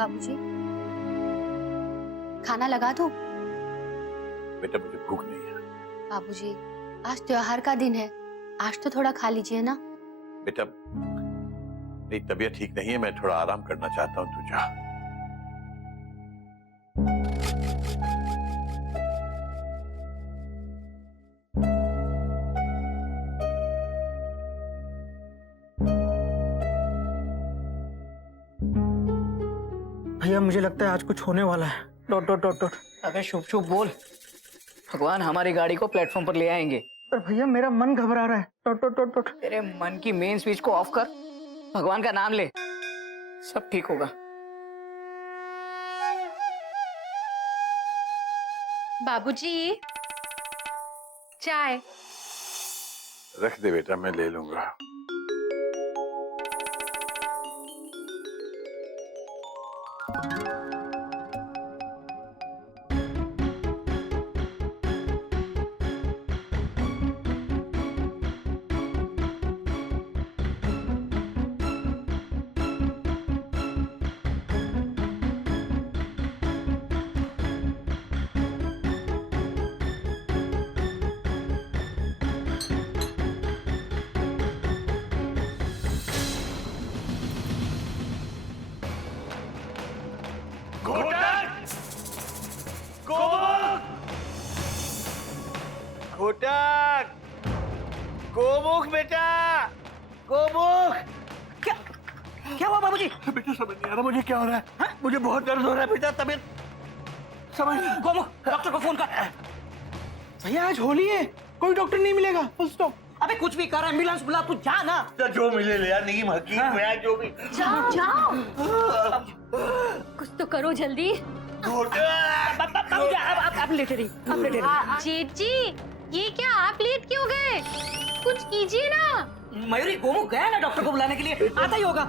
बाबूजी, खाना लगा दूं? बेटा मुझे भूख नहीं है। बाबूजी, आज त्योहार का दिन है, आज तो थोड़ा खा लीजिए ना। बेटा मेरी तबीयत ठीक नहीं है, मैं थोड़ा आराम करना चाहता हूँ, तू जा। भैया मुझे लगता है आज कुछ होने वाला है। Dot dot dot dot. अबे शुभ शुभ बोल। भगवान हमारी गाड़ी को प्लेटफॉर्म पर ले आएंगे। पर भैया मेरा मन घबरा रहा है। Dot dot dot dot. तेरे मन की मेन स्विच को ऑफ कर, भगवान का नाम ले, सब ठीक होगा। बाबूजी, चाय। रख दे बेटा, मैं ले लूंगा। घोटक, गोमुख बेटा, गोमुख। क्या क्या हुआ बाबूजी? बेटा समझ नहीं आ रहा मुझे क्या हो रहा है। हाँ? मुझे बहुत दर्द हो रहा है बेटा, तबीयत समझ नहीं। गोमुख, डॉक्टर को फोन कर। भैया आज होली है, कोई डॉक्टर नहीं मिलेगा। Full stop. अबे कुछ भी कर, एम्बुलेंस बुला, तू जा ना। जो मिले ले यार, नीम हकीम मैं जो भी। जाओ जाओ, कुछ तो करो जल्दी। बाबूजी आप लेटे रही, आप लेटे रही। जेठ जी, ये क्या आप लेट क्यों गए? कुछ कीजिए ना। मयूरी, गोमुख गया ना डॉक्टर को बुलाने के लिए, आता ही होगा।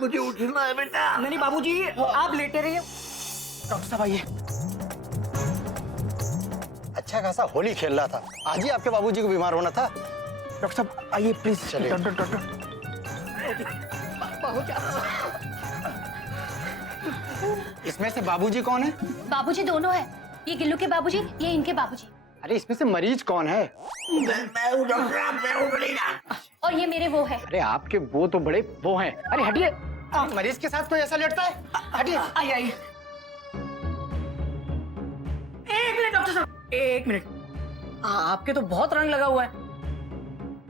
मुझे उठना है बेटा। नहीं बाबूजी आप लेटे रहिए। डॉक्टर साहब आइए। अच्छा खासा होली खेल रहा था, आज ही आपके बाबूजी को बीमार होना था। डॉक्टर साहब आइए प्लीज। चलिए। Doctor doctor. इसमें से बाबूजी कौन है? बाबूजी दोनों है, ये गिल्लू के बाबूजी, ये इनके बाबूजी। अरे इसमें से मरीज कौन है? मैं हूँ डॉक्टर, मैं हूँ बलीना। और ये मेरे वो है। अरे आपके वो तो बड़े वो हैं। अरे हटिए, मरीज के साथ कोई ऐसा लेटता है? हटिए। आई आई। एक मिनट डॉक्टर साहब, एक मिनट। आपके तो बहुत रंग लगा हुआ है,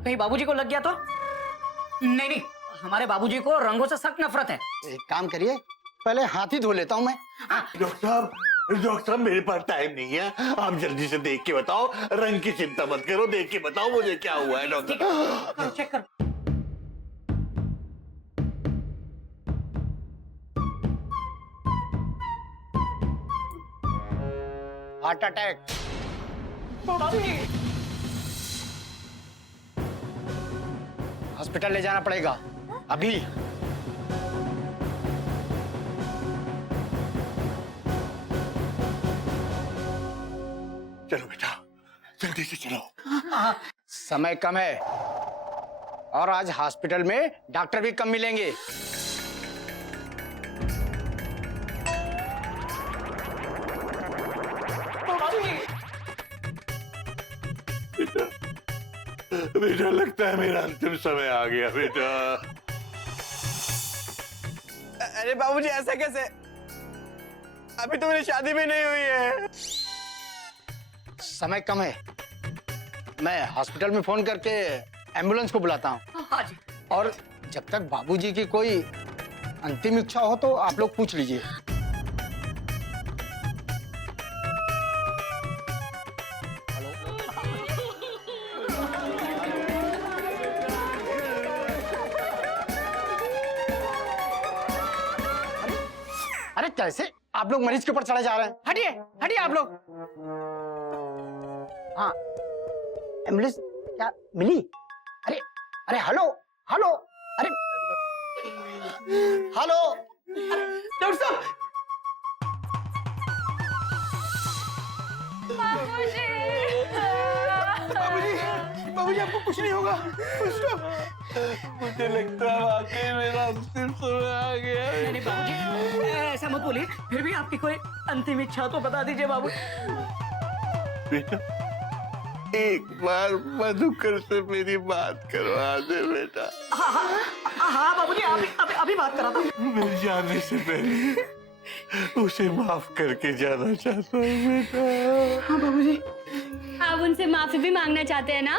कहीं बाबूजी को लग गया तो? नहीं नहीं, हमारे बाबूजी को रंगों से सख्त नफरत है। एक काम करिए, पहले हाथ ही धो लेता हूँ मैं। डॉक्टर साहब मेरे पास टाइम नहीं है, आप जल्दी से देख के बताओ। रंग की चिंता मत करो, देख के बताओ मुझे क्या हुआ है डॉक्टर। चेक कर। Heart attack. हॉस्पिटल ले जाना पड़ेगा अभी। चलो बेटा, जल्दी से चलो। समय कम है और आज हॉस्पिटल में डॉक्टर भी कम मिलेंगे। बेटा, बेटा लगता है मेरा अंतिम समय आ गया बेटा। अरे बाबूजी ऐसा कैसे? अभी तो मेरी शादी भी नहीं हुई है। समय कम है, मैं हॉस्पिटल में फोन करके एम्बुलेंस को बुलाता हूँ। हाँ जी। और जब तक बाबूजी की कोई अंतिम इच्छा हो तो आप लोग पूछ लीजिए। अरे कैसे आप लोग मरीज के ऊपर चढ़े जा रहे हैं? हटिए हटिए आप लोग। हाँ एम्बुलेंस क्या मिली? अरे अरे हेलो हेलो, अरे हेलो डॉक्टर साहब। बाबूजी बाबूजी आपको कुछ नहीं होगा। मुझे लगता है वाकई मेरा अंतिम समय आ गया है। नहीं बाबूजी ऐसा मत बोलिए, फिर भी आपकी कोई अंतिम इच्छा तो बता दीजिए बाबू। बेटा एक बार मधुकर से मेरी बात करवा दे बेटा। हाँ बाबूजी अभी बात करा था। मैं जाने से पहले उसे माफ करके जाना चाहता हूँ बेटा। हाँ बाबूजी। आप उनसे माफी भी मांगना चाहते हैं ना?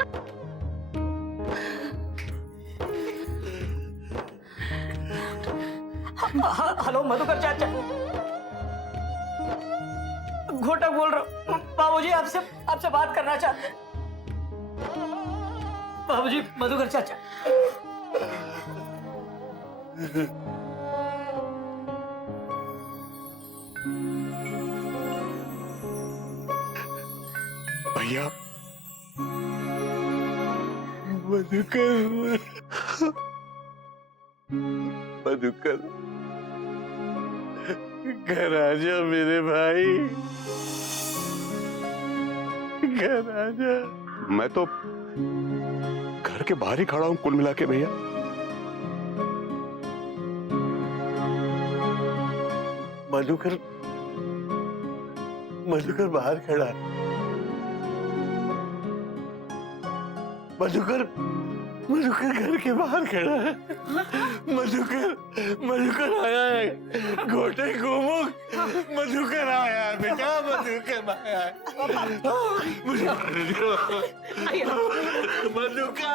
हेलो मधुकर चाचा, घोटक बोल रहा हूँ। बाबूजी आपसे बात करना चाहते हैं। बाबूजी मधुकर चाचा। भैया मधुकर मधुकर घर आ जा मेरे भाई, घर आ जा। मैं तो घर के बाहर ही खड़ा हूं कुल मिला के भैया। मधुकर मधुकर बाहर खड़ा है। मधुकर मधुकर घर के बाहर खड़ा है। मधुकर आया है। घोटे गोमुख मधुकर आया है बेटा, मधुकर आया है। मधुकर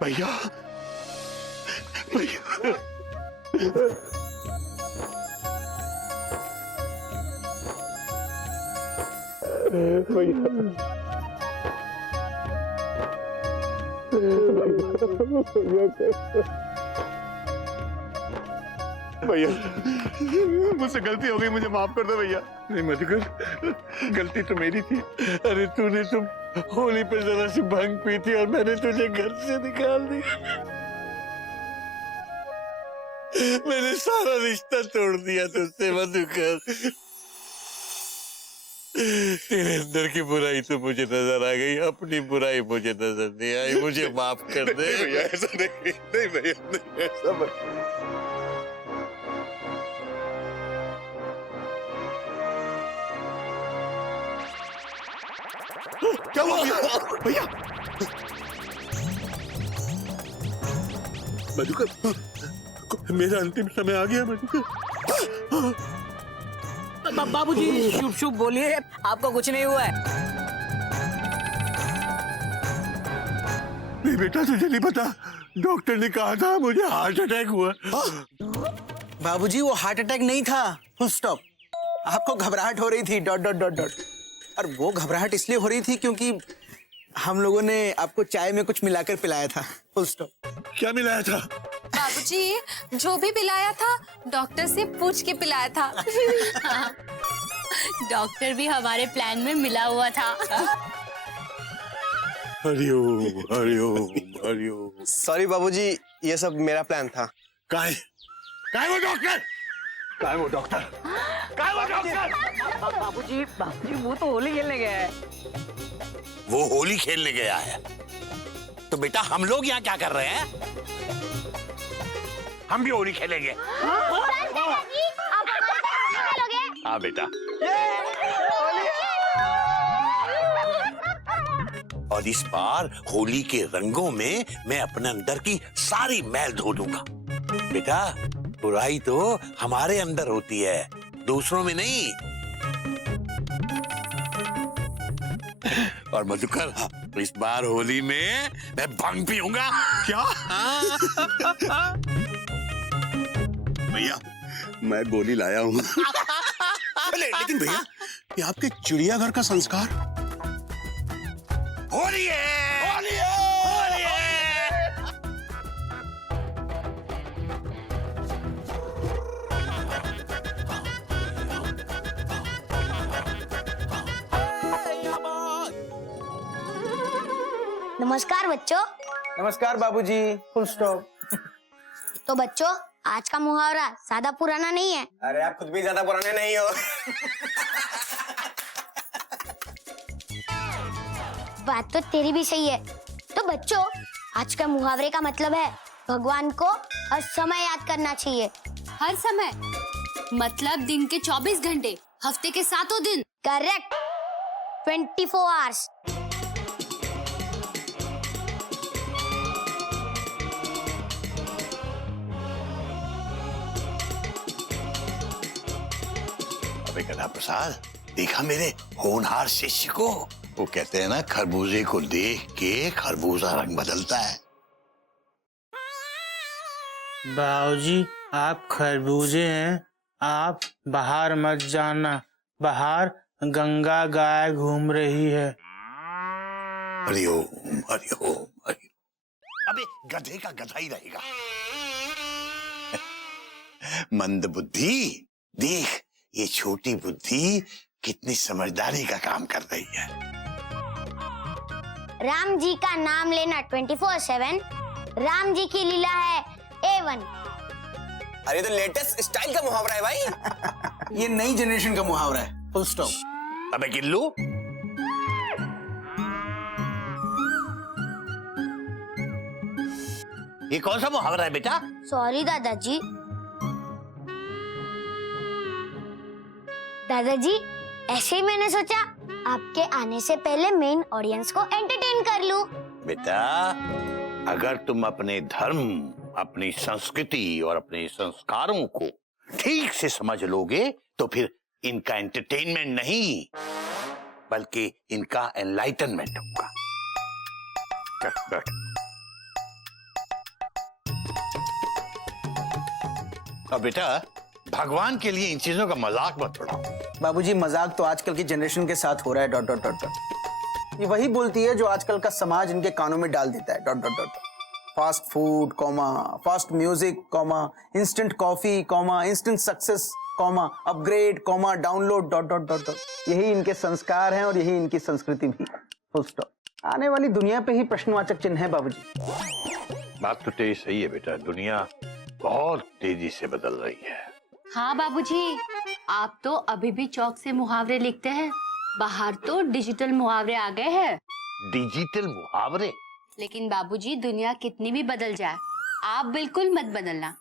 भैया भैया भैया मुझसे गलती हो गई, मुझे माफ कर दो भैया। नहीं मधुकर, गलती तो मेरी थी। अरे तूने तुम होली पे जरा सी भंग पी थी और मैंने तुझे घर से निकाल दिया। मैंने सारा रिश्ता तोड़ दिया तुझसे मधुकर। तेरे अंदर की बुराई तो मुझे नजर आ गई, अपनी बुराई मुझे नजर नहीं आई। मुझे माफ कर दे भैया। ऐसा नहीं भैया, नहीं ऐसा क्या हुआ भैया? मधुकर मेरा अंतिम समय आ गया मधुकर। बाबूजी शुभ शुभ बोलिए, आपको कुछ नहीं हुआ है। नहीं बेटा तुझे नहीं पता, डॉक्टर ने कहा था मुझे हार्ट अटैक हुआ। बाबूजी वो हार्ट अटैक नहीं था, फुल स्टॉप। आपको घबराहट हो रही थी डॉट डॉट डॉट डॉट। और वो घबराहट इसलिए हो रही थी क्योंकि हम लोगों ने आपको चाय में कुछ मिलाकर पिलाया था, फुल स्टॉप। क्या मिलाया था? बाबूजी जो भी पिलाया था डॉक्टर से पूछ के पिलाया था। डॉक्टर भी हमारे प्लान में मिला हुआ था। हरिओम हरिओम हरिओम। सॉरी बाबूजी, ये सब मेरा प्लान था। काय वो डॉक्टर? काय वो डॉक्टर? काय वो डॉक्टर? बाबूजी वो तो होली खेलने गया है। वो होली खेलने गया है तो बेटा हम लोग यहाँ क्या कर रहे हैं? हम भी होली खेलेंगे। हाँ बेटा। और इस बार होली के रंगों में मैं अपने अंदर की सारी मैल धो दूंगा। बेटा बुराई तो हमारे अंदर होती है, दूसरों में नहीं। और मधुकर इस बार होली में मैं भंग पीऊंगा। क्या? भैया मैं गोली लाया हूँ। लेकिन भैया ये आपके चिड़ियाघर का संस्कार। होली है, होली है, होली है। नमस्कार बच्चों। नमस्कार बाबूजी। Full stop. तो बच्चों, आज का मुहावरा ज्यादा पुराना नहीं है। अरे आप खुद भी ज्यादा पुराने नहीं हो। बात तो तेरी भी सही है। तो बच्चों, आज का मुहावरे का मतलब है भगवान को हर समय याद करना चाहिए। हर समय मतलब दिन के 24 घंटे, हफ्ते के 7 दिन। Correct, 24 hours. अबे गधा प्रसाद, देखा मेरे होनहार शिष्य को? वो कहते हैं ना, खरबूजे को देख के खरबूजा रंग बदलता है। बाबूजी, आप खरबूजे हैं, आप बाहर मत जाना, बाहर गंगा गाय घूम रही है। हरिओम हरिओम हरिओम। अबे गधे का गधा ही रहेगा। मंद बुद्धि, देख ये छोटी बुद्धि कितनी समझदारी का काम कर रही है। राम जी का नाम लेना 24/7, राम जी की लीला है A1। अरे तो लेटेस्ट स्टाइल का मुहावरा है भाई। ये नई जनरेशन का मुहावरा है। Full stop. अबे गिल्लू, ये कौन सा मुहावरा है बेटा? सॉरी दादाजी। दादाजी, ऐसे ही मैंने सोचा आपके आने से पहले मेन ऑडियंस को एंटरटेन कर लूं। बेटा, अगर तुम अपने धर्म, अपनी संस्कृति और अपने संस्कारों को ठीक से समझ लोगे तो फिर इनका एंटरटेनमेंट नहीं बल्कि इनका एनलाइटनमेंट होगा। बैठ। अब बेटा, भगवान के लिए इन चीजों का मजाक मत उड़ाओ। बाबूजी, मजाक तो आजकल की जनरेशन के साथ हो रहा है। Dot dot dot dot. ये वही बोलती है जो आजकल का समाज इनके कानों में डाल देता है। Dot dot dot. Fast food comma, fast music comma, instant coffee comma, instant success comma, upgrade comma, download dot dot dot dot. यही इनके संस्कार हैं और यही इनकी संस्कृति भी। Full stop. आने वाली दुनिया पे ही प्रश्नवाचक चिन्ह है बाबूजी। बात तो तेरी सही है बेटा, दुनिया बहुत तेजी से बदल रही है। हाँ बाबूजी, आप तो अभी भी चौक से मुहावरे लिखते हैं, बाहर तो डिजिटल मुहावरे आ गए हैं। डिजिटल मुहावरे? लेकिन बाबूजी, दुनिया कितनी भी बदल जाए, आप बिल्कुल मत बदलना।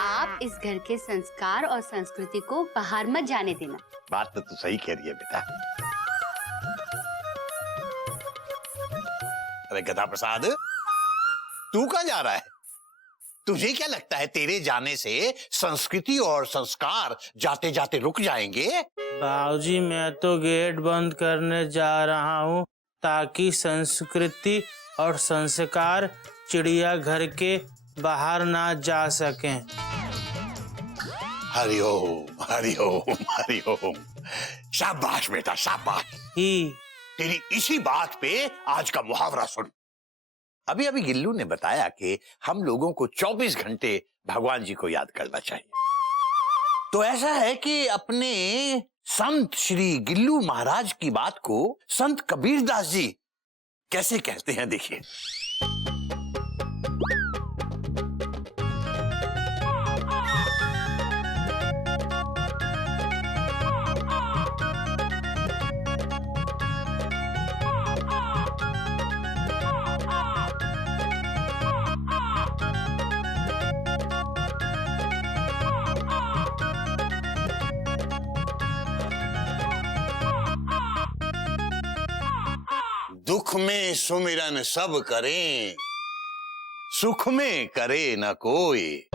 आप इस घर के संस्कार और संस्कृति को बाहर मत जाने देना। बात तो तू सही कह रही है बेटा। अरे गधा प्रसाद, तू कहाँ जा रहा है? तुझे क्या लगता है तेरे जाने से संस्कृति और संस्कार जाते जाते रुक जाएंगे? बाबूजी, मैं तो गेट बंद करने जा रहा हूँ ताकि संस्कृति और संस्कार चिड़ियाघर के बाहर ना जा सकें। हरिओम हरिओम हरिओम। शाबाश बेटा, शाबाश। तेरी इसी बात पे आज का मुहावरा सुन। अभी अभी गिल्लू ने बताया कि हम लोगों को 24 घंटे भगवान जी को याद करना चाहिए। तो ऐसा है कि अपने संत श्री गिल्लू महाराज की बात को संत कबीरदास जी कैसे कहते हैं, देखिए। दुख में सुमिरन सब करें, सुख में करे न कोई।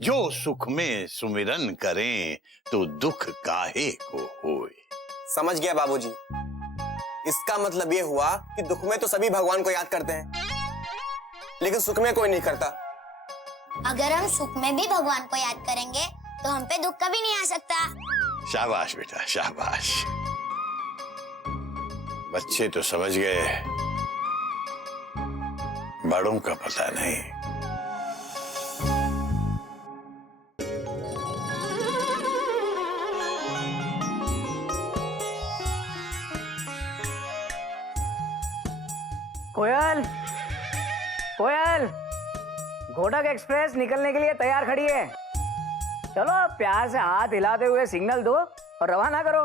जो सुख में सुमिरन करें तो दुख काहे को होए। समझ गया बाबूजी। इसका मतलब ये हुआ कि दुख में तो सभी भगवान को याद करते हैं, लेकिन सुख में कोई नहीं करता। अगर हम सुख में भी भगवान को याद करेंगे तो हम पे दुख कभी नहीं आ सकता। शाबाश बेटा, शाबाश। बच्चे तो समझ गए, बड़ों का पता नहीं। कोयल, कोयल, घोटक एक्सप्रेस निकलने के लिए तैयार खड़ी है। चलो प्यार से हाथ हिलाते हुए सिग्नल दो और रवाना करो।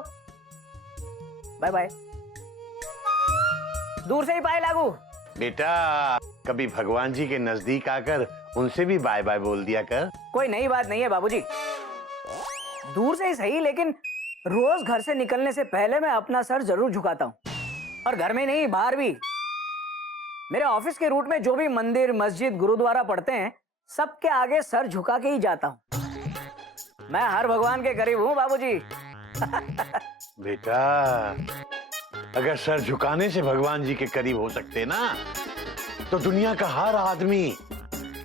Bye bye. दूर से ही बाय लागू। बेटा कभी भगवान जी के नजदीक आकर उनसे भी बाय बाय बोल दिया कर। कोई नई बात नहीं है बाबूजी, दूर से ही सही, लेकिन रोज घर से निकलने से पहले मैं अपना सर जरूर झुकाता हूँ, और घर में नहीं बाहर भी। मेरे ऑफिस के रूट में जो भी मंदिर, मस्जिद, गुरुद्वारा पड़ते हैं, सबके आगे सर झुका के ही जाता हूँ। मैं हर भगवान के करीब हूँ बाबूजी। बेटा अगर सर झुकाने से भगवान जी के करीब हो सकते ना, तो दुनिया का हर आदमी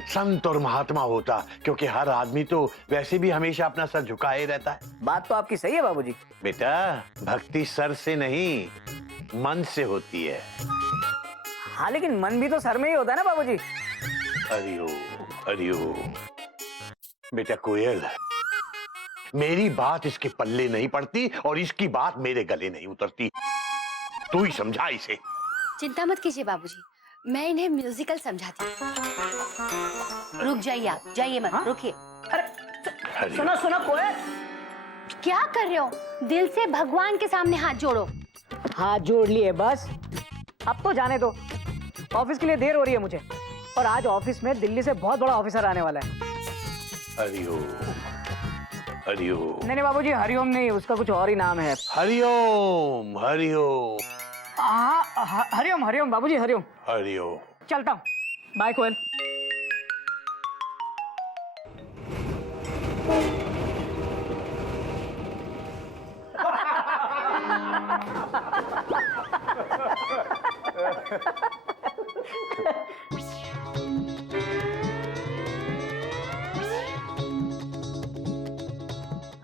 संत और महात्मा होता, क्योंकि हर आदमी तो वैसे भी हमेशा अपना सर झुकाए रहता है। बात तो आपकी सही है बाबूजी। बेटा भक्ति सर से नहीं, मन से होती है। हाँ लेकिन मन भी तो सर में ही होता है ना बाबूजी। हरिओ हरिओ। बेटा कोयल, मेरी बात इसके पल्ले नहीं पड़ती और इसकी बात मेरे गले नहीं उतरती। तू ही समझा इसे। चिंता मत कीजिए बाबूजी, मैं इन्हें म्यूजिकल समझाती हूँ। रुक जाइए, आप जाइए मत। रुकिए। अरे सुनो सुनो कोयल, क्या कर रहे हो? दिल से भगवान के सामने हाथ जोड़ो। हाथ जोड़ लिए बस, अब तो जाने दो। ऑफिस के लिए देर हो रही है मुझे, और आज ऑफिस में दिल्ली से बहुत बड़ा ऑफिसर आने वाला है। हरिओम हरिओम। नहीं बाबूजी, हरिओम नहीं, उसका कुछ और ही नाम है। हरिओम हरिओम। हरिओम हरिओम बाबूजी, हरिओम। हरिओम। चलता हूँ, बाय कोयल।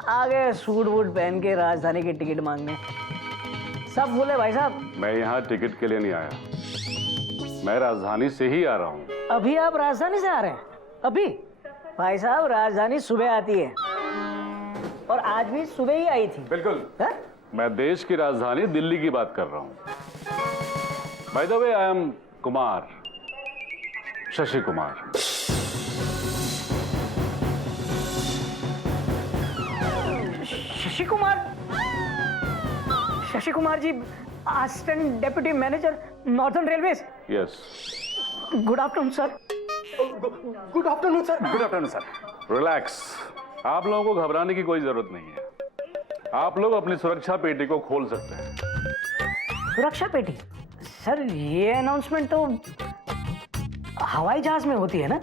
आ गए सूट वूट पहन के राजधानी की टिकट मांगने। सब बोले भाई साहब। मैं यहाँ टिकट के लिए नहीं आया, मैं राजधानी से ही आ रहा हूँ। अभी आप राजधानी से आ रहे हैं? अभी? भाई साहब राजधानी सुबह आती है, और आज भी सुबह ही आई थी। बिल्कुल है? मैं देश की राजधानी दिल्ली की बात कर रहा हूँ। By the way I am Kumar, Shashi Kumar. Shashi Kumar? Shashi Kumar ji, assistant deputy manager, northern railways. Yes. Good afternoon sir. Good afternoon sir. Good afternoon sir. Relax, आप लोगों को घबराने की कोई जरूरत नहीं है। आप लोग अपनी सुरक्षा पेटी को खोल सकते हैं। सुरक्षा पेटी? सर ये अनाउंसमेंट तो हवाई जहाज में होती है ना?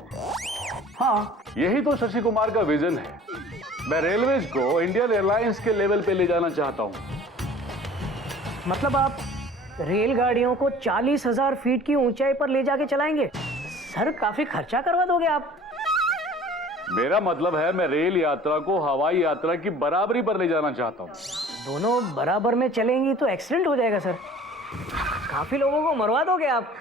हाँ। यही तो शशि कुमार का विजन है। मैं रेलवेज को इंडियन एयरलाइंस के लेवल पे ले जाना चाहता हूँ। मतलब आप रेलगाड़ियों को 40,000 फीट की ऊंचाई पर ले जाके चलाएंगे? सर काफी खर्चा करवा दोगे आप। मेरा मतलब है मैं रेल यात्रा को हवाई यात्रा की बराबरी पर ले जाना चाहता हूँ। दोनों बराबर में चलेंगी तो एक्सीडेंट हो जाएगा सर, काफी लोगों को मरवा दोगे आप।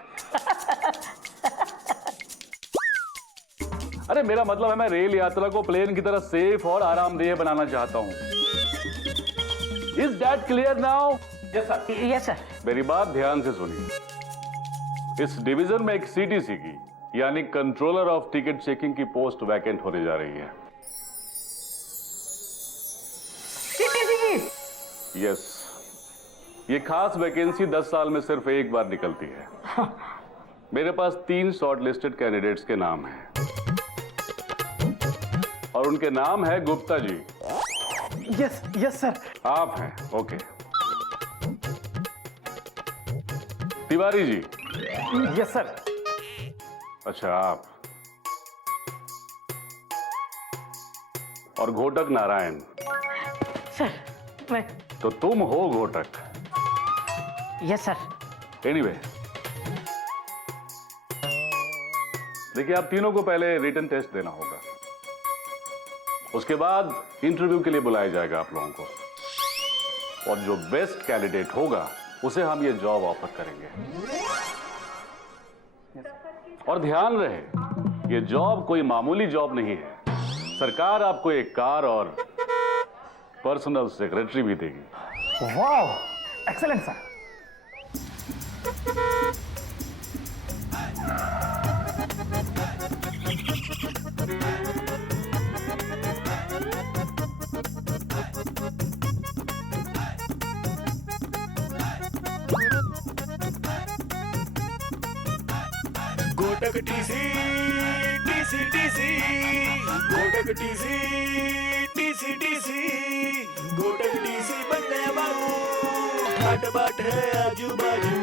अरे मेरा मतलब है मैं रेल यात्रा को प्लेन की तरह सेफ और आरामदेह बनाना चाहता हूँ। Is that clear now? Yes sir. Yes sir. मेरी बात ध्यान से सुनिए। इस डिवीजन में एक सीटीसी की यानी कंट्रोलर ऑफ टिकट चेकिंग की पोस्ट वैकेंट होने जा रही है। यस, ये खास वैकेंसी 10 साल में सिर्फ एक बार निकलती है। मेरे पास 3 शॉर्ट लिस्टेड कैंडिडेट्स के नाम हैं, और उनके नाम है Gupta ji. Yes yes sir. आप हैं? Okay. Tiwari ji. Yes sir. अच्छा आप। और घोटक नारायण। सर मैं। तो तुम हो घोटक? Yes sir. एनीवे, देखिए आप तीनों को पहले रिटन टेस्ट देना होगा, उसके बाद इंटरव्यू के लिए बुलाया जाएगा आप लोगों को, और जो बेस्ट कैंडिडेट होगा उसे हम ये जॉब ऑफर करेंगे। और ध्यान रहे, ये जॉब कोई मामूली जॉब नहीं है। सरकार आपको एक कार और पर्सनल सेक्रेटरी भी देगी। वाह, एक्सीलेंट सर। गोटक टीसी टीसी टीसी गोटक टीसी टीसी टीसी गोटक टीसी बन गया बाबू ठाट बाट है आजू बाजू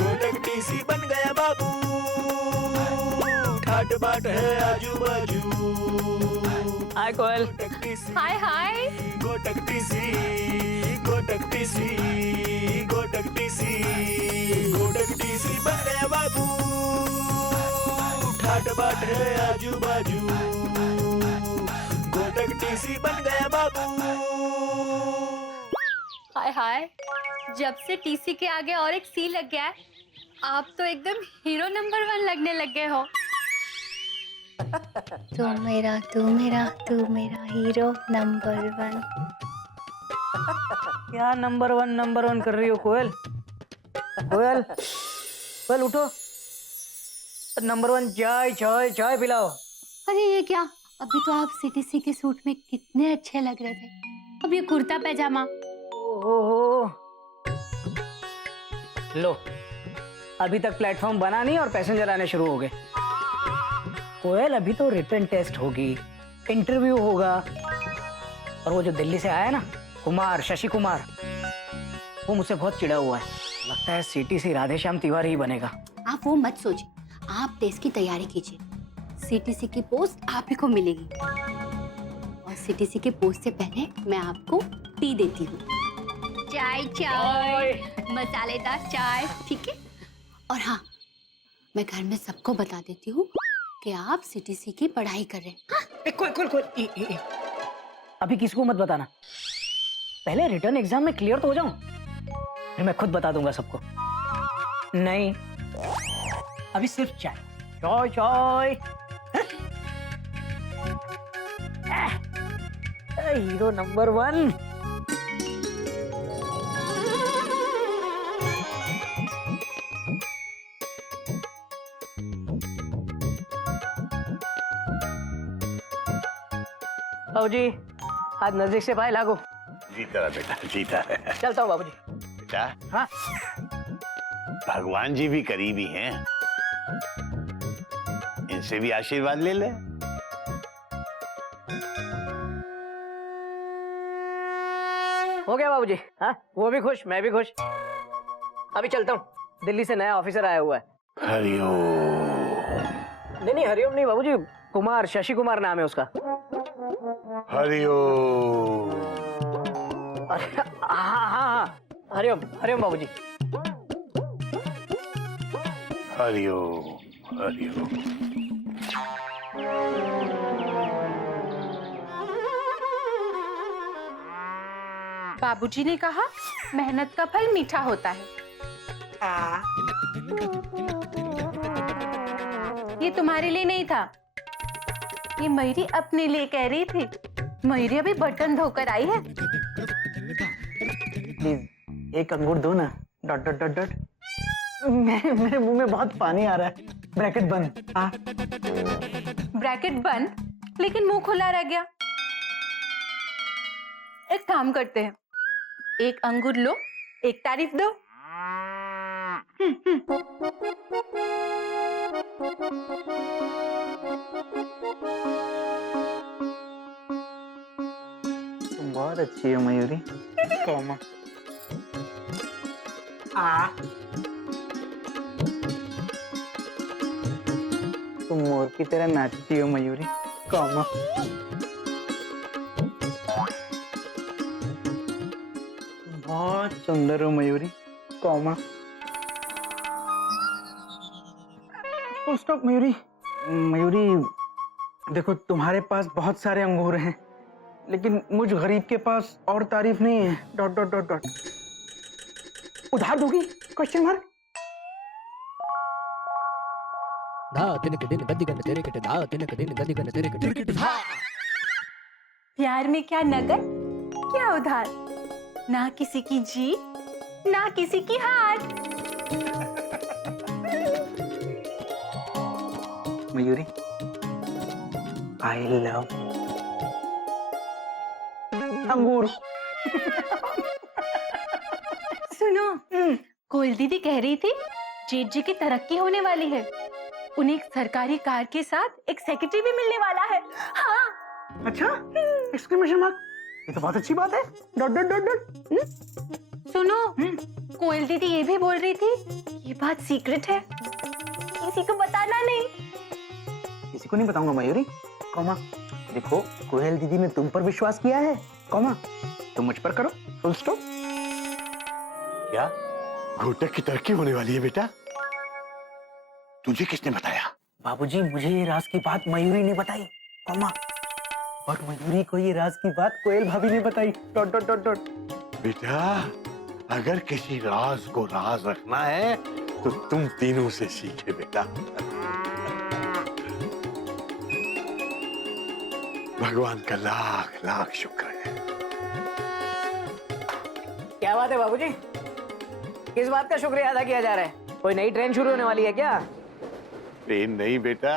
गोटक टीसी बन गया बाबू ठाट बाट है आजू बाजू हाय कोयल। हाय हाय। गोटक टीसी गोटक टीसी गोटक टीसी गोटक टीसी बन गया बाबू ठाट बाट है आजू बाजू गोटक टीसी बन गया बाबू। हाय हाय, जब से टीसी के आगे और एक सी लग गया है, आप तो एकदम हीरो नंबर 1 लगने लग गए हो। तू मेरा हीरो नंबर 1। क्या नंबर वन कर रही हो कोयल? कोयल कोयल उठो, नंबर 1 चाय चाय चाय पिलाओ। अरे ये क्या, अभी तो आप सीटीसी के सूट में कितने अच्छे लग रहे थे, अब ये कुर्ता पैजामा। ओहो, लो अभी तक प्लेटफॉर्म बना नहीं और पैसेंजर आने शुरू हो गए। कोयल अभी तो रिटन टेस्ट होगी, इंटरव्यू होगा, और वो जो दिल्ली से आया ना कुमार, शशि कुमार, वो मुझसे बहुत चिढ़ा हुआ है। लगता है सीटीसी राधेश्याम तिवारी ही बनेगा। आप वो मत सोचिए, आप टेस्ट की तैयारी कीजिए। सीटीसी की पोस्ट आप ही को मिलेगी, और सीटीसी के पोस्ट से पहले मैं आपको टी देती हूँ। चाय चाय, मसालेदार चाय, ठीक है। और हाँ, मैं घर में सबको बता देती हूँ कि आप सीटीसी की पढ़ाई कर रहे हैं। हाँ? कोई अभी किसी को मत बताना, पहले रिटर्न एग्जाम में क्लियर तो हो जाऊं, फिर मैं खुद बता दूंगा सबको। नहीं, अभी सिर्फ चाय चाय चाय। Hero number 1। बाबूजी, आज नजदीक से पाए लागो। जीता है बेटा, जीता है। चलता हूँ बाबूजी। बेटा, हाँ भगवान जी भी करीबी हैं, इनसे भी आशीर्वाद ले ले। हो गया बाबूजी। हाँ, वो भी खुश, मैं भी खुश। अभी चलता हूँ, दिल्ली से नया ऑफिसर आया हुआ है। हरिओम। नहीं हरिओम नहीं बाबूजी, कुमार, शशि कुमार नाम है उसका। हरिओम। हाँ, हरिओम हरिओम बाबूजी। हरिओम हरिओम। बाबूजी ने कहा मेहनत का फल मीठा होता है। ये तुम्हारे लिए नहीं था, ये मयूरी अपने लिए कह रही थी। मयूरी अभी बर्तन धोकर आई है। प्लीज एक अंगूर दो ना। Dot dot dot dot. मेरे मुंह में बहुत पानी आ रहा है। ब्रैकेट बंद। हाँ, ब्रैकेट बंद, लेकिन मुंह खुला रह गया। एक काम करते हैं, एक अंगूर लो, एक तारीफ दो। तुम बहुत अच्छी हो मयूरी। कौमा। तुम मोर की तरह नाचती हो मयूरी। कौमा। बहुत सुंदर हो Mayuri. Comma. Full stop Mayuri. Mayuri देखो, तुम्हारे पास बहुत सारे अंगूर हैं, लेकिन मुझ गरीब के पास और तारीफ नहीं है। Dot dot dot dot. उधार दोगी? Question mark. प्यार में क्या नगद, क्या उधार, ना किसी की जीत, ना किसी की हार। मयूरी, आई लव अंगूर। सुनो, कोयल दीदी कह रही थी जेठ जी की तरक्की होने वाली है। उन्हें एक सरकारी कार के साथ एक सेक्रेटरी भी मिलने वाला है। हाँ। अच्छा, एक्सक्लेमेशन मार्क, ये तो बहुत अच्छी बात है। Dot dot dot dot. सुनो, कोयल दीदी ये भी बोल रही थी ये बात सीक्रेट है, किसी को बताना नहीं। किसी को नहीं बताऊंगा मयूरी, कॉमा। देखो, कोयल दीदी ने तुम पर विश्वास किया है, कॉमा, तुम मुझ पर करो, फुल स्टॉप। क्या घोटक की तरक्की होने वाली है बेटा? तुझे किसने बताया? बाबूजी, मुझे ये राज की बात मयूरी ने बताई, कॉमा, और मयूरी को ये राज की बात कोयल भाभी ने बताई, डॉट डॉट डॉट डॉट। बेटा, अगर किसी राज को राज रखना है तो तुम तीनों से सीखे बेटा। भगवान का लाख लाख शुक्र है। क्या बात है बाबूजी? किस बात का शुक्रिया अदा किया जा रहा है? कोई नई ट्रेन शुरू होने वाली है क्या? ट्रेन नहीं बेटा,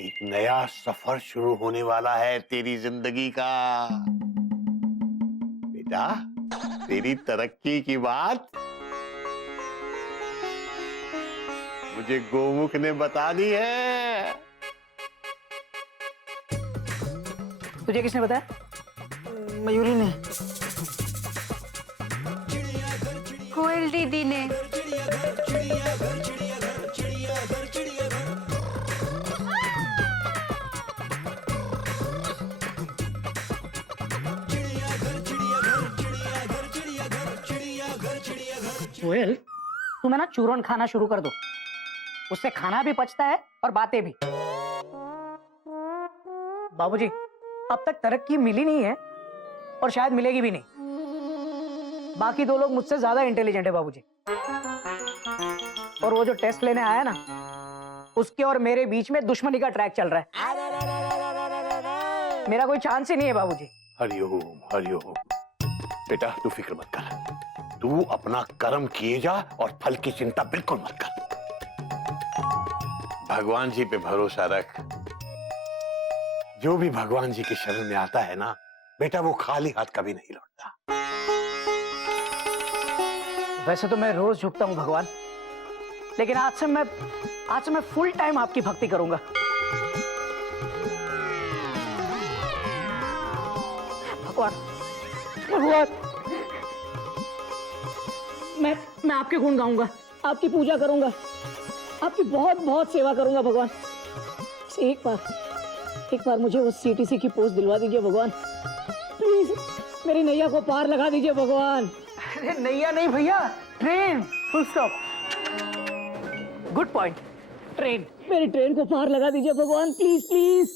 एक नया सफर शुरू होने वाला है तेरी जिंदगी का। बेटा, तेरी तरक्की की बात मुझे गोमुख ने बता दी है। तुझे किसने बताया? मयूरी ने। कोयल दीदी ने। कोयल, तुम है ना चूरन खाना शुरू कर दो, उससे खाना भी पचता है और बातें भी। बाबूजी, अब तक तरक्की मिली नहीं है और शायद मिलेगी भी नहीं। बाकी दो लोग मुझसे ज्यादा इंटेलिजेंट है बाबूजी, और वो जो टेस्ट लेने आया ना, उसके और मेरे बीच में दुश्मनी का ट्रैक चल रहा है। मेरा कोई चांस ही नहीं है बाबूजी। हरिओम हरिओम। बेटा, तू फिक्र मत कर, तू अपना कर्म किए जा और फल की चिंता बिल्कुल मत कर। भगवान जी पे भरोसा रख। जो भी भगवान जी के शरण में आता है ना बेटा, वो खाली हाथ कभी नहीं लौटता। वैसे तो मैं रोज झुकता हूं भगवान, लेकिन आज से मैं फुल टाइम आपकी भक्ति करूंगा। भगवान, भगवान, मैं आपके गुण गाऊंगा, आपकी पूजा करूंगा, आपकी बहुत बहुत सेवा करूंगा भगवान। एक बार मुझे उस सीटीसी की पोस्ट दिलवा दीजिए भगवान, प्लीज। मेरी नैया को पार लगा दीजिए भगवान। अरे नैया नहीं भैया, train, full stop. Good point, train. मेरी ट्रेन को पार लगा दीजिए भगवान, प्लीज प्लीज।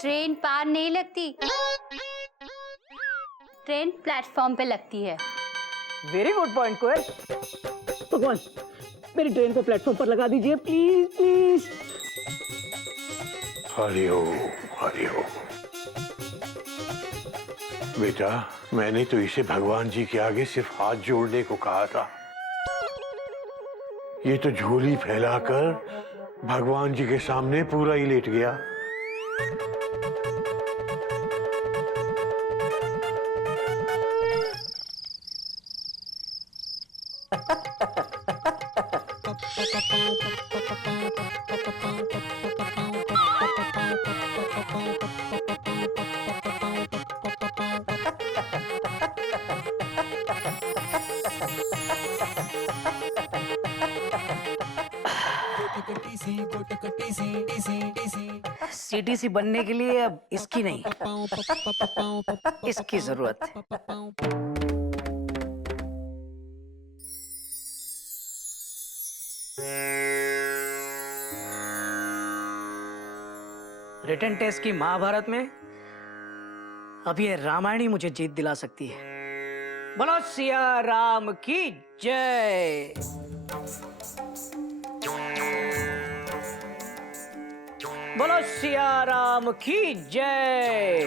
ट्रेन पार नहीं लगती, ट्रेन प्लेटफॉर्म पे लगती है। वेरी गुड पॉइंट कोयल। भगवान, मेरी ट्रेन को प्लेटफॉर्म पर लगा दीजिए, प्लीज प्लीज। हरिओम हरिओम। बेटा, मैंने तो इसे भगवान जी के आगे सिर्फ हाथ जोड़ने को कहा था। ये तो झोली फैलाकर भगवान जी के सामने पूरा ही लेट गया। सीटीसी बनने के लिए अब इसकी नहीं, इसकी जरूरत है। रिटन टेस्ट की महाभारत में अब ये रामायण ही मुझे जीत दिला सकती है। बोलो सिया राम की जय। बोलो सिया राम की जय।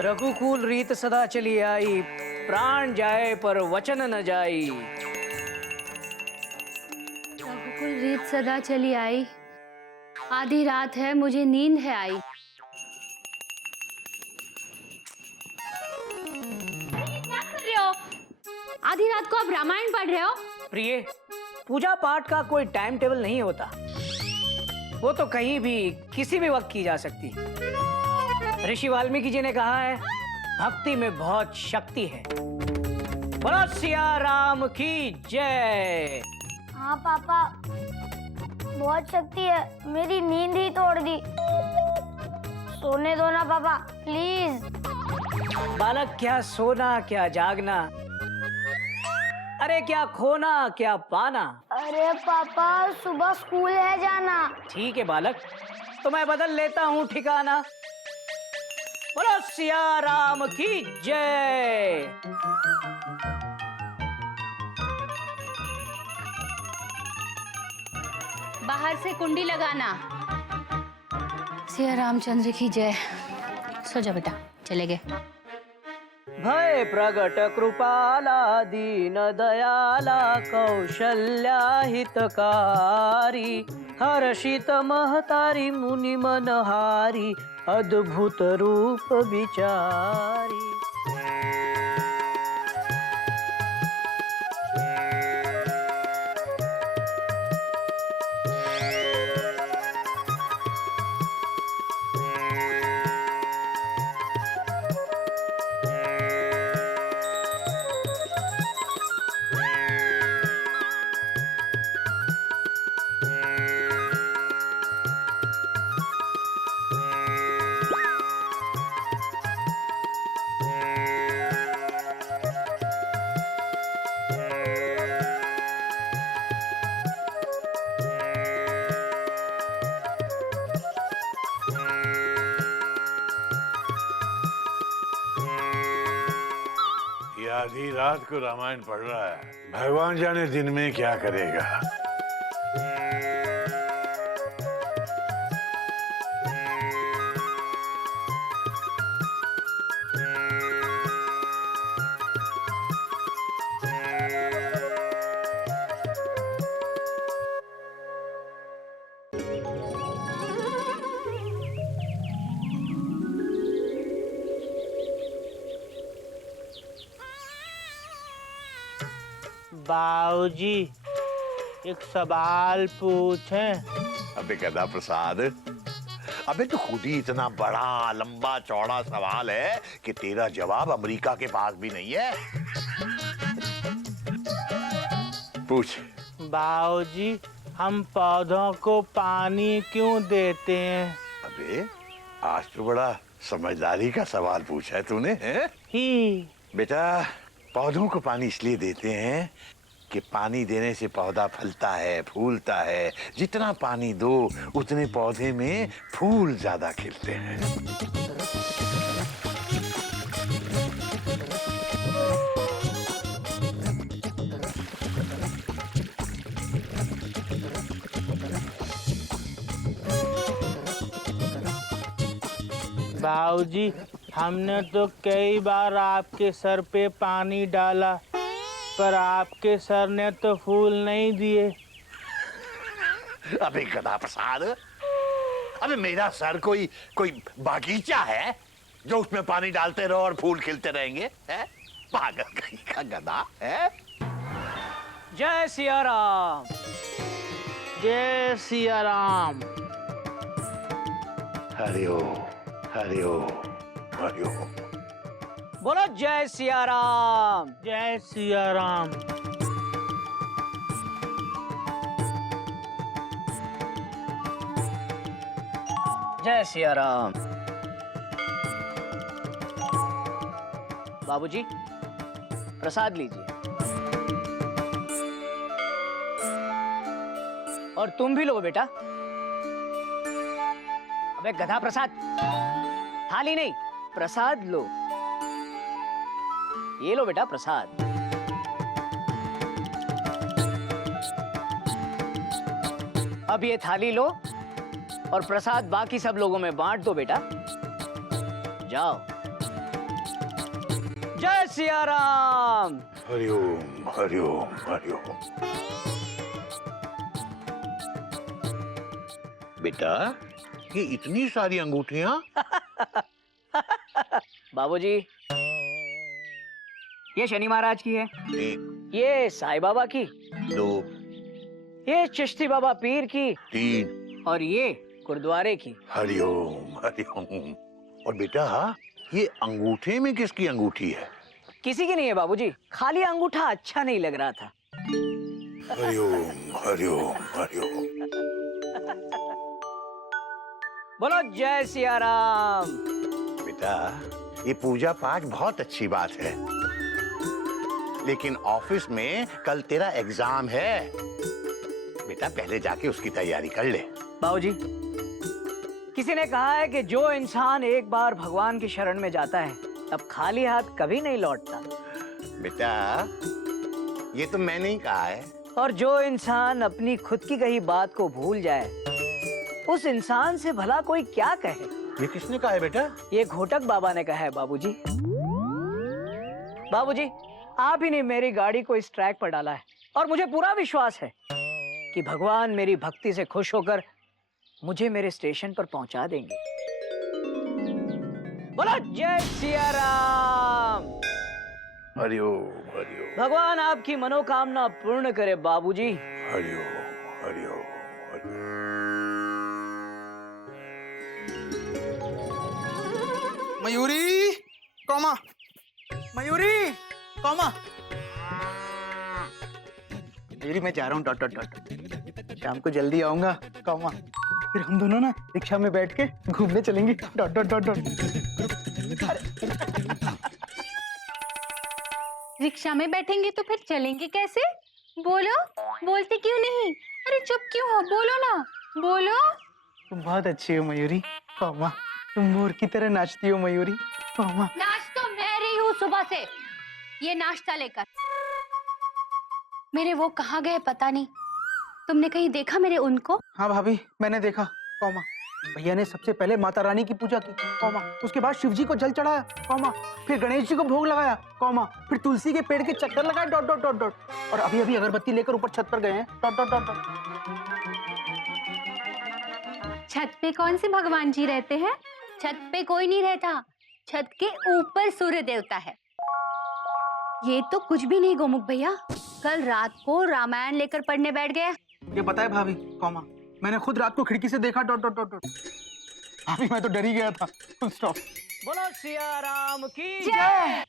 रघुकुल रीत सदा चली आई, प्राण जाए पर वचन न जाई। रघुकुल रीत सदा चली आई, आधी रात है मुझे नींद है आई। क्या कर रहे हो? आधी रात को आप रामायण पढ़ रहे हो? प्रिय, पूजा पाठ का कोई टाइम टेबल नहीं होता, वो तो कहीं भी किसी भी वक्त की जा सकती। ऋषि वाल्मीकि जी ने कहा है, भक्ति में बहुत शक्ति है। बोलो सिया राम की जय। हाँ पापा, बहुत शक्ति है, मेरी नींद ही तोड़ दी। सोने दो ना पापा, प्लीज। बालक, क्या सोना क्या जागना, अरे क्या खोना क्या पाना। अरे पापा, सुबह स्कूल है जाना। ठीक है बालक, तो मैं बदल लेता हूँ ठिकाना। बोलो सिया राम की जय। बाहर से कुंडी लगाना। सिया रामचंद्र की जय। सो जा बेटा, चले गए। भय प्रगट कृपाला दीन दयाला कौशल्या हितकारी हर्षित महतारी मुनि मनहारी अद्भुत रूप विचारी। आधी रात को रामायण पढ़ रहा है, भगवान जाने दिन में क्या करेगा। बाबूजी, एक सवाल पूछें? अबे गधा प्रसाद, अबे तो खुद ही इतना बड़ा लंबा चौड़ा सवाल है कि तेरा जवाब अमेरिका के पास भी नहीं है। पूछ। बाबूजी, हम पौधों को पानी क्यों देते हैं? अबे आज तो बड़ा समझदारी का सवाल पूछा है तूने, हैं? ही बेटा, पौधों को पानी इसलिए देते हैं कि पानी देने से पौधा फलता है, फूलता है। जितना पानी दो उतने पौधे में फूल ज्यादा खिलते हैं। बाबूजी, हमने तो कई बार आपके सर पे पानी डाला, पर आपके सर ने तो फूल नहीं दिए। अबे गधा प्रसाद, अबे मेरा सर कोई बागीचा है जो उसमें पानी डालते रहो और फूल खिलते रहेंगे? हैं? पागल कहीं का गधा है। जय सिया राम। जय सिया राम। हरि ओम, हरि ओम, हरि ओम। बोलो जय सिया राम। जय सिया राम। जय सिया राम। बाबूजी, प्रसाद लीजिए। और तुम भी लो बेटा। अबे गधा प्रसाद, थाली नहीं, प्रसाद लो। ये लो बेटा प्रसाद। अब ये थाली लो और प्रसाद बाकी सब लोगों में बांट दो बेटा। जाओ। जय सिया राम। हरिओम हरिओम हरिओम। बेटा, ये इतनी सारी अंगूठियां? बाबूजी, ये शनि महाराज की है, एक, ये साईं बाबा की, दो, ये चिश्ती बाबा पीर की, तीन, और ये गुरुद्वारे की। हरिओम हरिओम। और बेटा, ये अंगूठे में किसकी अंगूठी है? किसी की नहीं है बाबूजी, खाली अंगूठा अच्छा नहीं लग रहा था। हरिओम हरिओम हरिओम। बोलो जय सिया राम। बेटा, ये पूजा पाठ बहुत अच्छी बात है, लेकिन ऑफिस में कल तेरा एग्जाम है। बेटा, पहले जाके उसकी तैयारी कर ले। बाबूजी, किसी ने कहा है कि जो इंसान एक बार भगवान की शरण में जाता है अब खाली हाथ कभी नहीं लौटता। बेटा, ये तो मैंने ही कहा है। और जो इंसान अपनी खुद की कही बात को भूल जाए उस इंसान से भला कोई क्या कहे। ये किसने कहा है बेटा? ये घोटक बाबा ने कहा है बाबूजी। बाबूजी, आप ही ने मेरी गाड़ी को इस ट्रैक पर डाला है और मुझे पूरा विश्वास है कि भगवान मेरी भक्ति से खुश होकर मुझे मेरे स्टेशन पर पहुंचा देंगे। बोलो जय सिया राम। हरिओम हरिओम। भगवान आपकी मनोकामना पूर्ण करे बाबूजी। हरिओम हरिओम हरिओम। मयूरी कौमा, मयूरी कौमा। मयूरी, मैं जा रहा हूँ डॉट डॉट डॉट। शाम को जल्दी आऊंगा कौमा, फिर हम दोनों ना रिक्शा में बैठ के घूमने चलेंगे dot dot dot dot. Rickshaw में बैठेंगे तो फिर चलेंगे कैसे? बोलो, बोलते क्यों नहीं? अरे चुप क्यों हो, बोलो ना, बोलो। तुम बहुत अच्छी हो मयूरी कौमा, तुम मोर की तरह नाचती हो मयूरी कौमा। नाच तो मैं रही हूँ सुबह से, ये नाश्ता लेकर। मेरे वो कहाँ गए पता नहीं, तुमने कहीं देखा मेरे उनको? हाँ भाभी, मैंने देखा कौमा। भैया ने सबसे पहले माता रानी की पूजा की कौमा, उसके बाद शिव जी को जल चढ़ाया कौमा, फिर गणेश जी को भोग लगाया कौमा, फिर तुलसी के पेड़ के चक्कर लगाए डॉट डॉट डॉट डॉट, और अभी अभी अगरबत्ती लेकर ऊपर छत पर गए हैं डॉट डॉट डॉट डॉट। छत पे कौन से भगवान जी रहते हैं? छत पे कोई नहीं रहता, छत के ऊपर सूर्य देवता है। ये तो कुछ भी नहीं गोमुख भैया, कल रात को रामायण लेकर पढ़ने बैठ गया। ये पता है भाभी कौमा, मैंने खुद रात को खिड़की से देखा डॉट डॉट डॉट डॉट। भाभी, मैं तो डर ही गया था। स्टॉप। बोलो सिया राम की जय।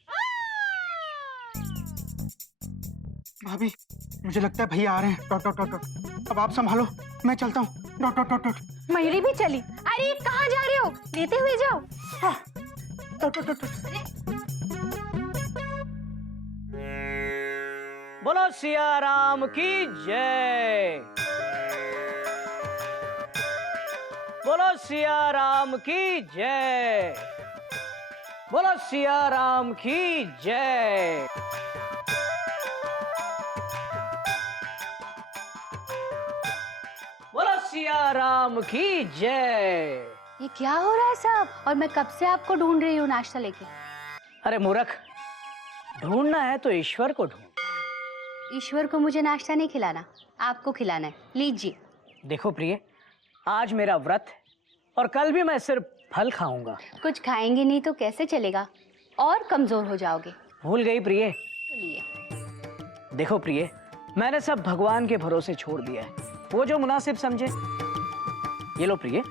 भाभी, मुझे लगता है भैया आ रहे हैं डॉट डॉट डॉट डॉट। अब आप संभालो, मैं चलता हूँ dot dot dot dot. Mayuri भी चली। अरे कहाँ जा रहे हो? लेते हुए जाओ। हाँ, डॉट डॉट डॉट डॉट। बोलो सिया राम की जय। बोलो सिया राम की जय। बोलो सिया राम की जय। बोलो सिया राम की जय। ये क्या हो रहा है सब? और मैं कब से आपको ढूंढ रही हूँ नाश्ता लेके। अरे मूर्ख, ढूंढना है तो ईश्वर को ढूंढ। ईश्वर को मुझे नाश्ता नहीं खिलाना, आपको खिलाना है। लीजिए। देखो प्रिय, आज मेरा व्रत है और कल भी मैं सिर्फ फल खाऊंगा। कुछ खाएंगे नहीं तो कैसे चलेगा, और कमजोर हो जाओगे। भूल गई प्रिय। चलिए। देखो प्रिय, मैंने सब भगवान के भरोसे छोड़ दिया है, वो जो मुनासिब समझे। ये लो प्रिय,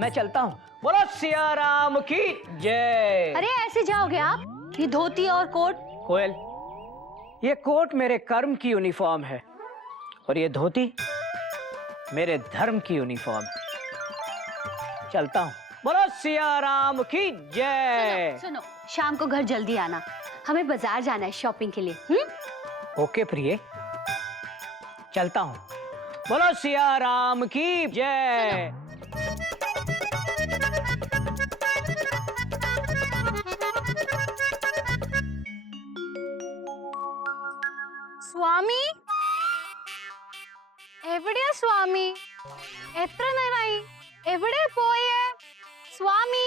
मैं चलता हूँ। बोलो सिया राम की जय। अरे ऐसे जाओगे आप? ये धोती और कोट? कोयल, ये कोट मेरे कर्म की यूनिफॉर्म है और ये धोती मेरे धर्म की यूनिफॉर्म है। चलता हूँ। बोलो सिया राम की जय। सुनो, शाम को घर जल्दी आना, हमें बाजार जाना है शॉपिंग के लिए। ओके प्रिय, चलता हूँ। बोलो सिया राम की जय। स्वामी, एवड़े स्वामी, एत्र नहीं, एवड़े पोये स्वामी।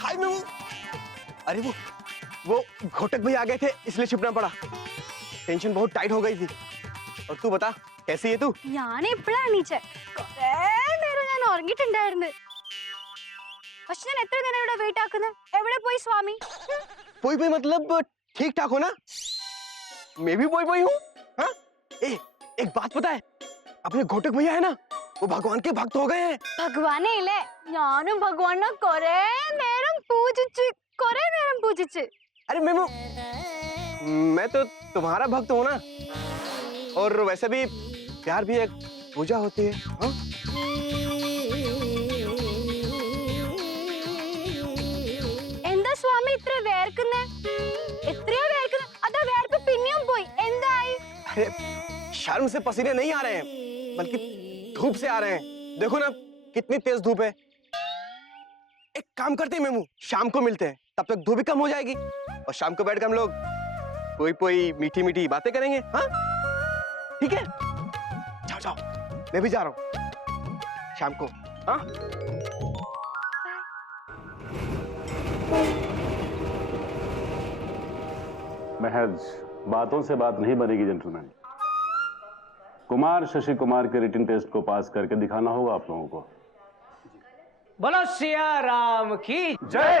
हाय मेमू, अरे वो घोटक भैया आ गए थे इसलिए छिपना पड़ा। टेंशन बहुत टाइट हो गई थी। और तू बता कैसी है तू? ഞാൻ ഇപ്പോഴാണ് നീച്ചേ. കുറേ നേരം ഞാൻ ഉറങ്ങിയിട്ടുണ്ടായിരുന്നു. പക്ഷെ ഞാൻ എത്ര നേരം ഇവിടെ വെയിറ്റ് ആക്കുന്നത്? എവിടെ പോയി സ്വാമി? पोई पोई मतलब ठीक ठाक हो ना? मैं भी पोई पोई हूँ। हाँ? एक बात पता है? अपने घोटक भैया है ना, वो भगवान के भक्त हो गए हैं। ഭഗവാനെ ഇല്ലേ, ഞാനും ഭഗവാനെ കുറേ നേരം പൂജിച്ച്. अरे मेमू, मैं तो तुम्हारा भक्त हूँ ना। और वैसे भी प्यार भी एक पूजा होती है। हाँ? എന്താ സ്വാമി ഇത്ര വേർക്കുന്നേ? എത്രയാ വേർക്കുന്നേ? അതാ വേർപ്പ് പിന്നെയും പോയി. എന്തായി? अरे शर्म से पसीने नहीं आ रहे हैं, बल्कि धूप से आ रहे हैं। देखो ना कितनी तेज धूप है। एक काम करते हैं मेमू, शाम को मिलते हैं, तब तक धूप भी कम हो जाएगी और शाम को बैठकर हम लोग कोई मीठी मीठी बातें करेंगे। हाँ ठीक है, जाओ जाओ, मैं भी जा रहा हूँ शाम को। हाँ महज बातों से बात नहीं बनेगी जेंटलमैन। कुमार शशि कुमार के रिटन टेस्ट को पास करके दिखाना होगा आप लोगों को। बोलो सिया राम की जय।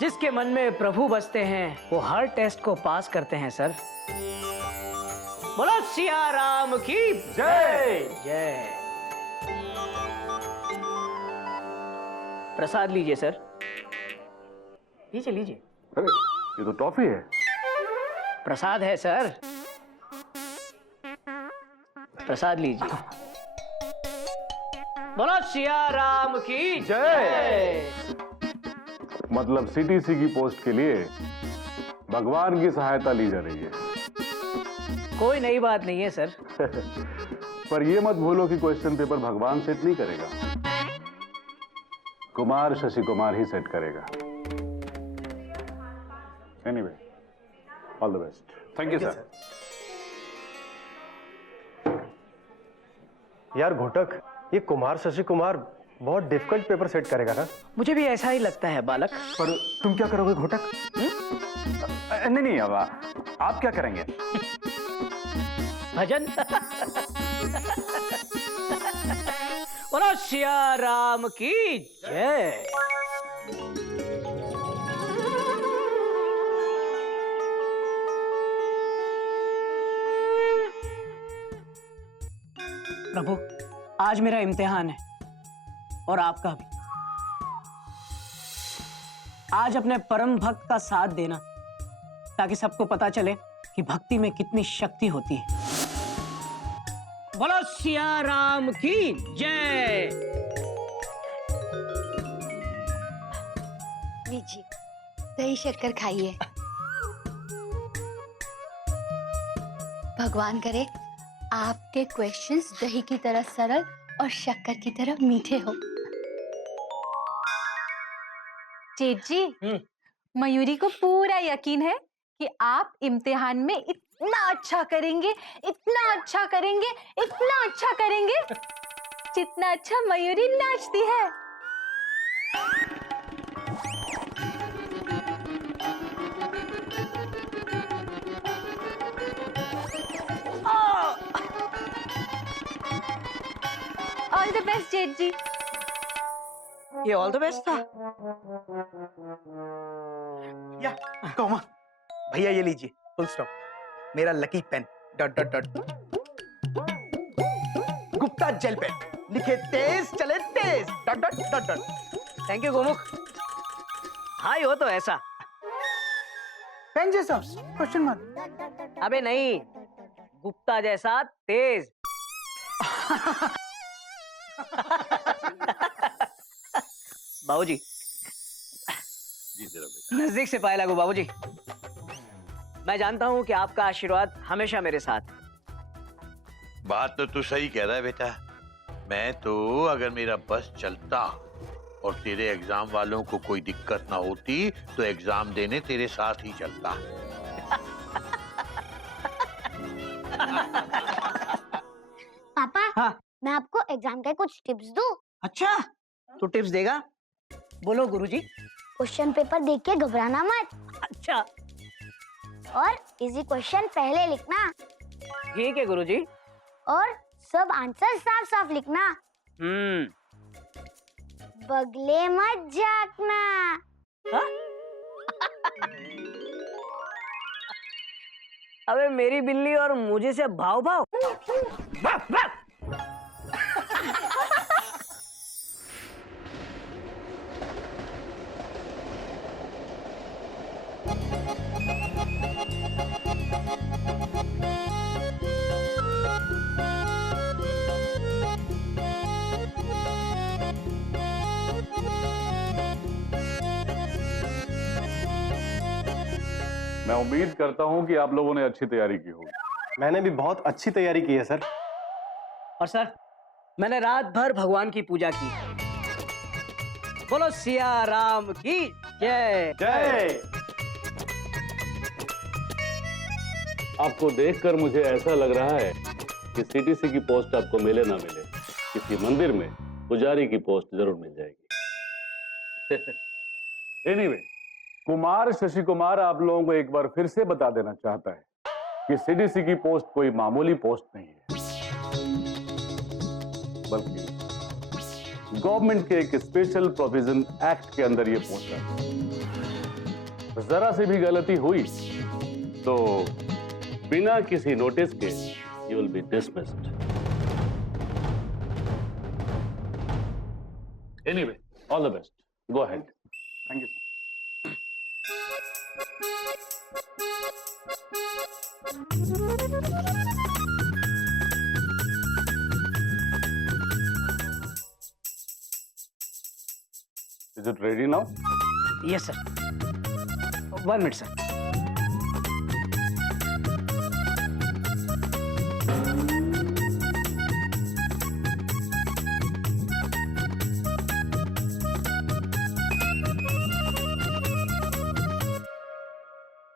जिसके मन में प्रभु बसते हैं वो हर टेस्ट को पास करते हैं सर। बोलो सिया राम की जय। जय। प्रसाद लीजिए सर, लीजिए लीजिए। अरे ये तो टॉफी है। प्रसाद है सर, प्रसाद लीजिए। बोलो सिया राम की जय। मतलब सीटीसी की पोस्ट के लिए भगवान की सहायता ली जा रही है। कोई नई बात नहीं है सर। पर ये मत भूलो कि क्वेश्चन पेपर भगवान सेट नहीं करेगा, कुमार शशि कुमार ही सेट करेगा। Anyway, all the best. Thank you sir. यार घोटक, ये कुमार शशि कुमार बहुत डिफिकल्ट पेपर सेट करेगा ना? मुझे भी ऐसा ही लगता है बालक। पर तुम क्या करोगे घोटक? नहीं अब आप क्या करेंगे? भजन। बोलो सिया राम की जय। प्रभु, आज मेरा इम्तिहान है और आपका भी। आज अपने परम भक्त का साथ देना ताकि सबको पता चले कि भक्ति में कितनी शक्ति होती है। बोलो सिया राम की जय। लीजिए, दही शक्कर खाइए। भगवान करे आपके क्वेश्चंस दही की तरह सरल और शक्कर की तरह मीठे हो। जेठ जी, मयूरी को पूरा यकीन है कि आप इम्तिहान में इतना अच्छा करेंगे, इतना अच्छा करेंगे, इतना अच्छा करेंगे, जितना अच्छा मयूरी नाचती है। ऑल द बेस्ट जेठ जी। ये ऑल द बेस्ट था। या कोमा भैया, ये लीजिए फुल स्टॉप, मेरा lucky pen dot dot dot Gupta gel pen, लिखे तेज चले तेज dot dot dot dot. Thank you Gomukh. हाँ हो तो ऐसा पेन जैसा क्वेश्चन मार्क। अबे नहीं, गुप्ता जैसा तेज। बाबूजी, नजदीक से पाए लागू बाबूजी। मैं जानता हूं कि आपका आशीर्वाद हमेशा मेरे साथ। बात तो तू सही कह रहा है बेटा। मैं तो अगर मेरा बस चलता और तेरे एग्जाम वालों को कोई दिक्कत ना होती तो एग्जाम देने तेरे साथ ही चलता। पापा, हाँ? मैं आपको एग्जाम के कुछ टिप्स दूं? अच्छा, तू टिप्स देगा? बोलो गुरुजी। क्वेश्चन पेपर देख के घबराना मत। अच्छा और इजी क्वेश्चन पहले लिखना ठीक है गुरुजी। और सब आंसर साफ साफ लिखना। बगले मत झांकना। अबे मेरी बिल्ली और मुझे से भाव भाव। मैं उम्मीद करता हूं कि आप लोगों ने अच्छी तैयारी की होगी। मैंने भी बहुत अच्छी तैयारी की है सर। और सर मैंने रात भर भगवान की पूजा की। बोलो सिया राम की जय। जय। आपको देखकर मुझे ऐसा लग रहा है कि सीटीसी की पोस्ट आपको मिले ना मिले, किसी मंदिर में पुजारी की पोस्ट जरूर मिल जाएगी। एनीवे, कुमार शशि कुमार आप लोगों को एक बार फिर से बता देना चाहता है कि सीडीसी की पोस्ट कोई मामूली पोस्ट नहीं है, बल्कि गवर्नमेंट के एक स्पेशल प्रोविजन एक्ट के अंदर ये पोस्ट है। जरा सी भी गलती हुई तो बिना किसी नोटिस के you will be dismissed. Anyway, all the best, go ahead. Thank you. Is it ready now? Yes, sir. 1 minute, sir.